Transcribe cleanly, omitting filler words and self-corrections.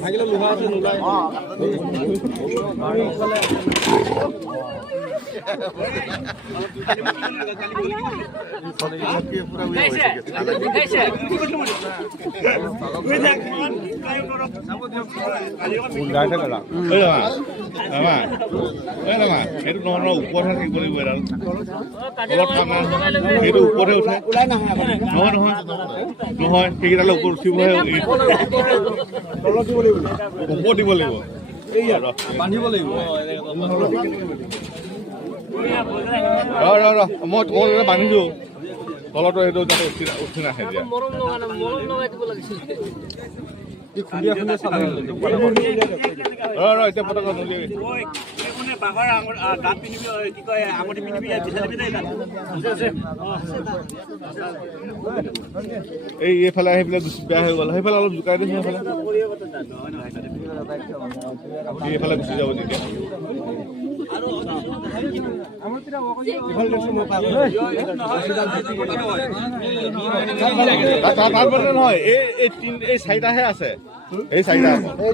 ভাঙিলে লোহা আছে নোলায় নহয় সেইকেইটালে ওপৰত উঠিবহে ওপৰত দিব লাগিব বান্ধিব লাগিব মই বান্ধিছো তলতো সেইটো যাতে উঠি নাহে এতিয়া পতকা এইফালে আহি পেলাই বেয়া হৈ গ'ল সেইফালে অলপ জোকাই দিছো এইফালে গুচি যাব তেতিয়া নহয় এই চাৰিটাহে আছে এই চাৰিটা